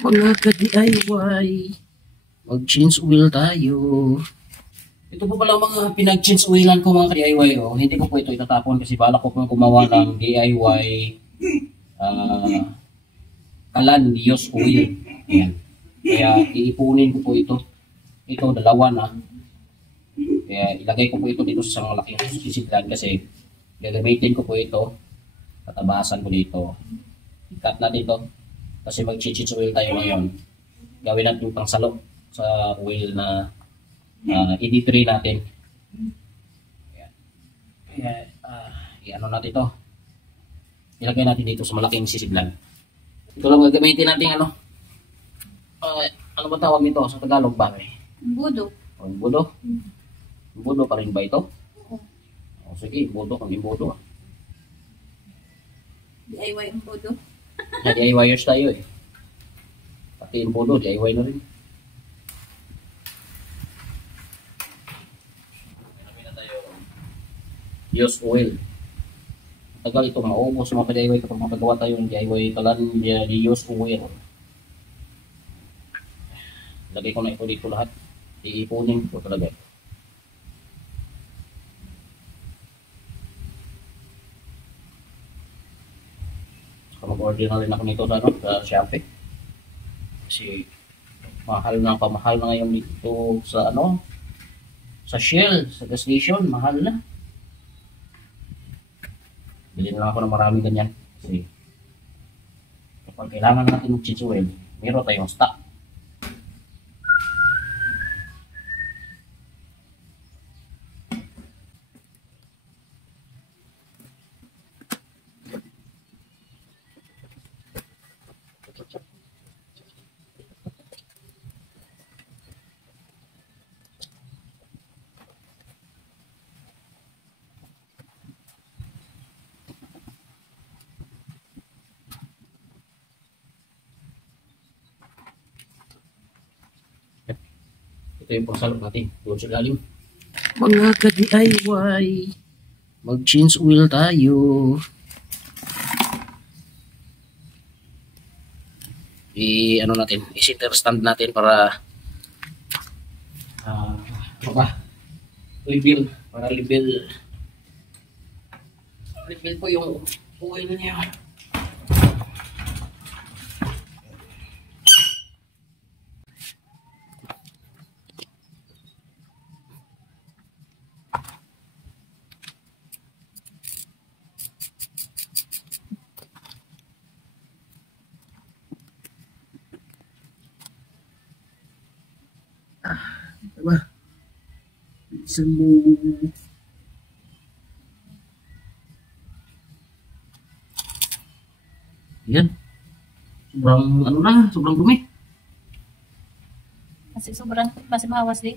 Mga ka-DIY, mag-change oil tayo. Ito po pala mga pinag-change oilan ko mga ka-DIY. Oh. Hindi ko po ito itatapon kasi bala ko po gumawa ng DIY kalan Dios oil. Ayan. Kaya iipunin ko po ito. Ito dalawa na. Kaya ilagay ko po ito dito sa malaking sisidlan kasi gagamitin ko po ito. Tatabasan ko dito. I-cut natin ito. Kasi mag-change oil tayo ngayon. Gawin natin yung pangsalo sa oil na ED3 natin. Ayan. Kaya, i-ano natin ito. Ilagay natin dito sa malaking sisidlan. Ito lang gagamitin natin ano. Ano ba tawag nito sa Tagalog ba? Budo. Budo? Budo pa rin ba ito? O sige, budo kung budo. DIY ang budo. DIYers tayo eh. Pati yung budo, DIY na rin. Namin na tayo. Use oil. Tagal ito maubos sa mga DIY kapag magagawa tayo ng DIY kalan use oil. Lagay ko na ito dito lahat. Iipunin ko talaga. Mag-order na rin ako nito sa, sa Shopee. Kasi mahal na ngayon dito sa sa Shell, sa gas station, mahal na. Bili na lang ako ng maraming ganyan. Kasi kapag kailangan natin ng change oil, meron tayong stock. Ito yung pangsalok natin doon sa galing. Mga ka-DIY, mag-change oil tayo. Ano natin, i-center stand natin para ano ba? Level po yung oil niya. Diba? Bilisan mo. Yan. Sobrang dumi. Kasi sobrang, kasi mahawas din.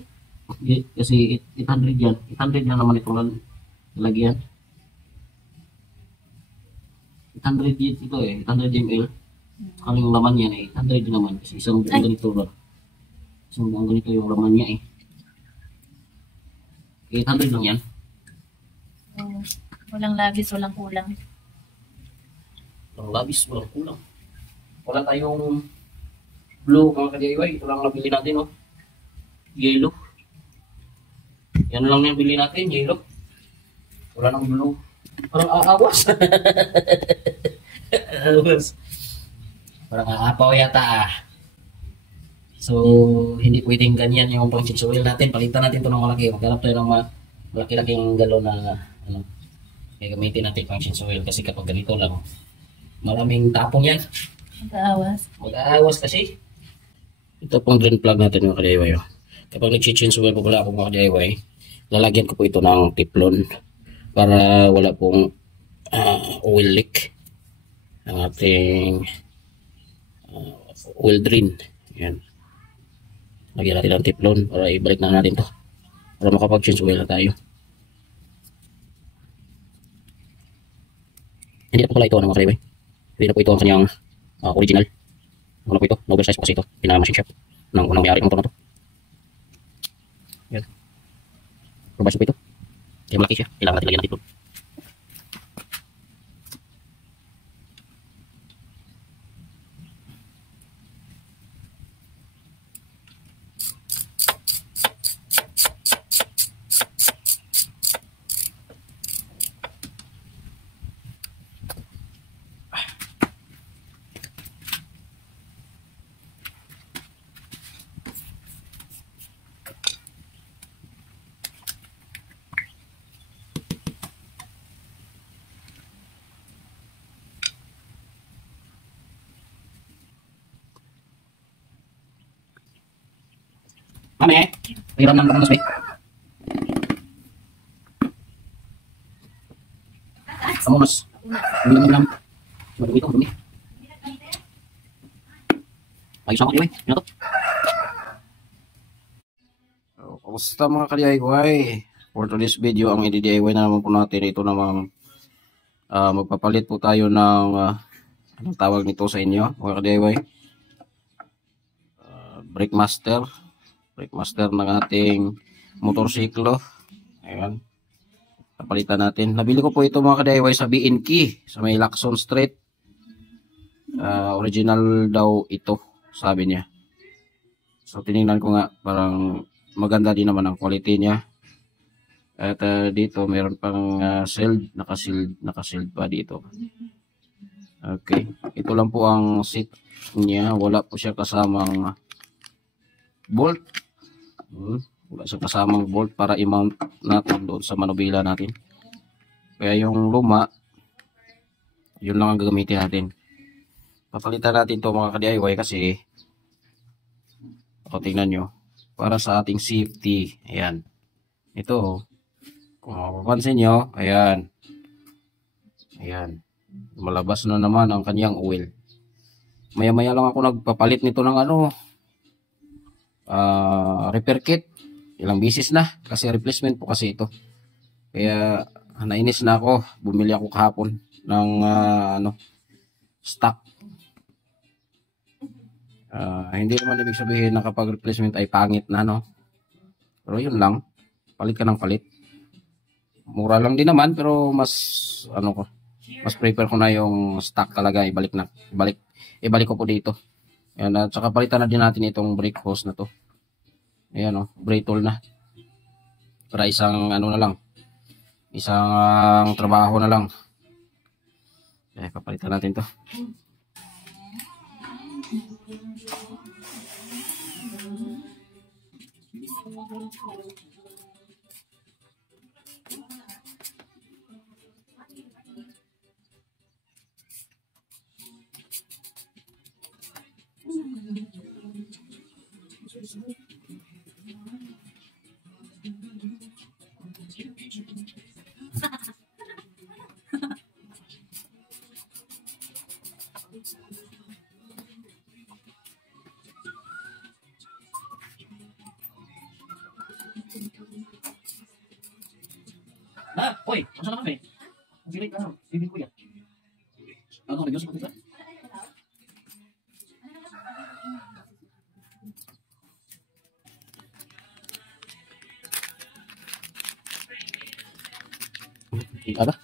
Kasi 800 yan. 800 na naman ito lalagyan. 800 ito eh. 800 ml. Saka yung laman yan eh. 800 naman. Kasi isang buong ganito lang. Isang buong ganito yung laman niya eh. 800 lang yan. Walang labis, walang kulang. Walang labis, walang kulang. Wala tayong blue mga ka-DIY. Ito lang nabili natin oh. Yellow. Yan lang yung bili natin, yellow. Wala nang blue. Parang aawas. Aawas. Parang aapaw yata ah. So, hindi pwedeng ganyan yung pang-change oil natin. Palitan natin ito ng malaki. Maghanap tayo ng malaki-laking galon na gamitin natin pang-change oil. Kasi kapag ganito lang, maraming tapong yan. Mag-aawas. Mag-aawas kasi. Ito pong drain plug natin mga ka-DIY. Kapag nag-change oil po pala ako mga ka-DIY, lalagyan ko po ito ng teflon para wala pong oil leak ang ating oil drain. Yan. Lagyan natin ng teflon para ibalik na natin to para makapag-change oil na tayo. Hindi na po pala ito mga ka-DIY. Hindi na po ito ang kanyang original. Ano po ito? Oversize po kasi ito. Pinaka-machine shop ng unang may-ari ng motor na to. Yan. Proviso po ito. Kaya malaki siya. Kailangan natin lagyan ng teflon. Mami, hiram ng panglas, be. Kamu mas. Dumi lang. Madumi ito, dumi. Ayos ako, diyoy. Yan to. Kamusta mga ka-DIY? For today's video, ang i-DIY na naman po natin, ito namang magpapalit po tayo ng anong tawag nito sa inyo, mga ka-DIY? Brake master ng ating motorsiklo. Ayan. Papalitan natin. Nabili ko po ito mga ka-DIY sa B&K sa may Lacson Street. Original daw ito, sabi niya. So tiningnan ko nga, parang maganda din naman ang quality niya. At dito mayroon pang sealed, naka-sealed pa dito. Okay, ito lang po ang seat niya. Wala po siya kasamang bolt. Wala siya kasamang bolt para i-mount natin doon sa manubila natin. Kaya yung luma, yun lang ang gagamitin natin. Papalitan natin to mga ka-DIY kasi tingnan nyo, para sa ating safety. Ayan, ito kung mapapansin nyo, ayan, malabas na naman ang kanyang oil. Maya maya lang ako nagpapalit nito ng repair kit. Ilang bisis na kasi replacement po kasi ito. Kaya nainis na ako, bumili ako kahapon ng stock. Hindi naman ibig sabihin na kapag replacement ay pangit na, no? Pero yun lang, palit ka ng palit. Mura lang din naman, pero mas mas prefer ko na yung stock talaga. Ibalik ko po dito. Ayan, at saka palitan na din natin itong brake hose na to. Ayan, brake tool na. Para isang na lang, isang trabaho na lang. Papalitan natin to. Hoy, masa na kami? Sige ka, bibig ko yan. Ano, nagyos ko dito? Apa?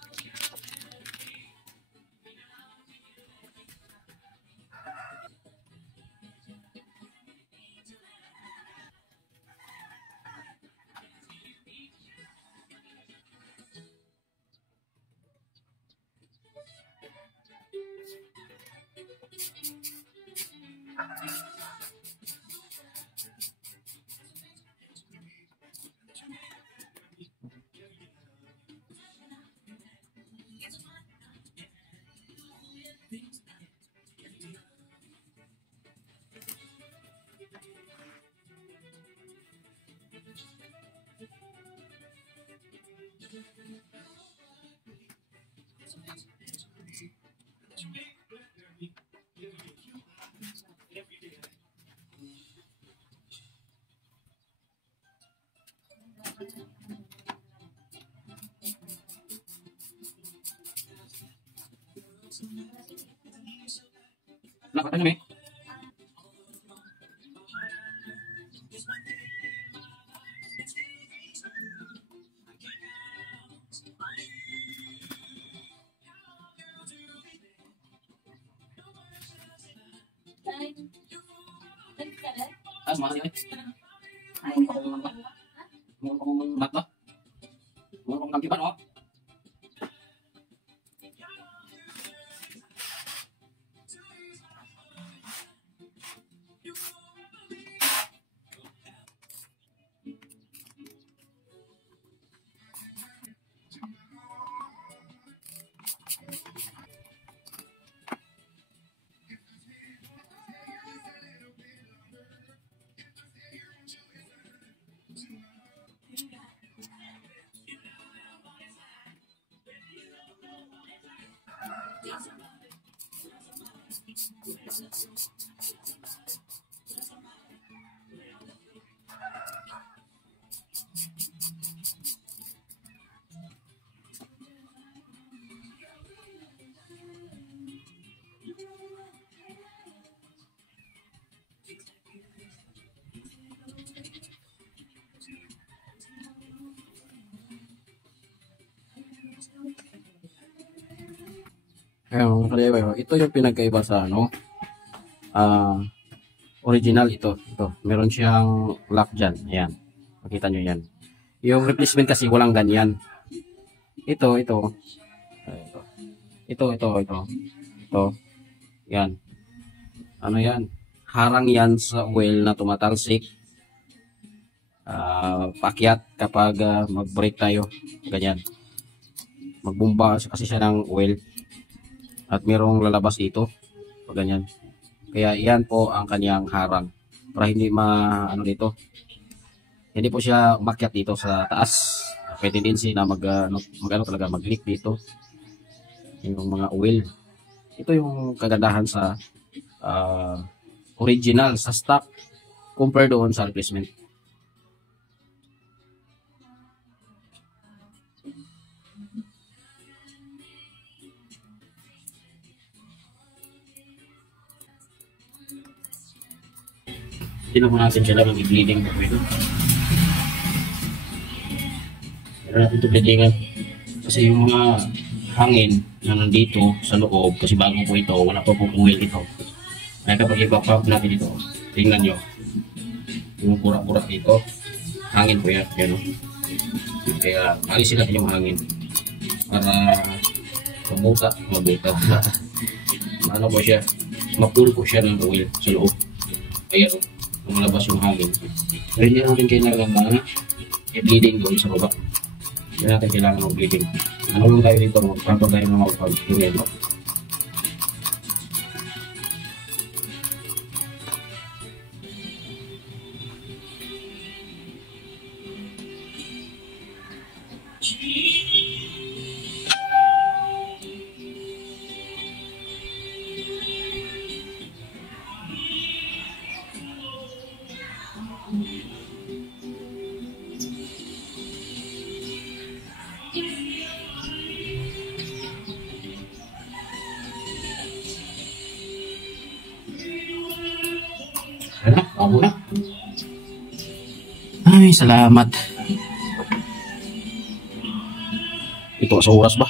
Lakad na kami. Semangat ini. Mau mat ba? Mau nangkiban oh. Ayun, ito yung pinagkaiba sa original ito. Meron siyang lock dyan. Ayan. Makita nyo yan. Yung replacement kasi walang ganyan. Ito. Yan. Ano yan? Harang yan sa oil na tumatalsik. Pakyat kapag mag-brake tayo. Ganyan. Magbumba kasi siya ng oil. At merong lalabas dito. Ganyan. Kaya yan po ang kanyang harang. Para hindi dito. Hindi po siya umakyat dito sa taas. May tendency na mag-leak dito. Yung mga oil. Ito yung kagandahan sa original, sa stock, compare doon sa replacement. Hindi naman natin sila mag-bleeding po ito. Pero natin ito bleedingan. Kasi yung mga hangin na nandito sa loob, kasi bago po ito, wala pa po oil ito. Kaya kapag i-pop natin ito, tingnan nyo. Yung kurak-kurak dito, hangin po yan. Yan, kaya alisin natin yung hangin. Para mabuta. Ano po siya? Mapull po siya ng oil sa loob. Kaya lumalabas yung hangin. Pero hindi natin kailangan na i-bleeding doon sa baba. Hindi natin kailangan ng bleeding. Ano lang tayo dito? Magpapag tayo ng magpag-tumelo. Bago na. Ay, salamat. Ito sa oras ba?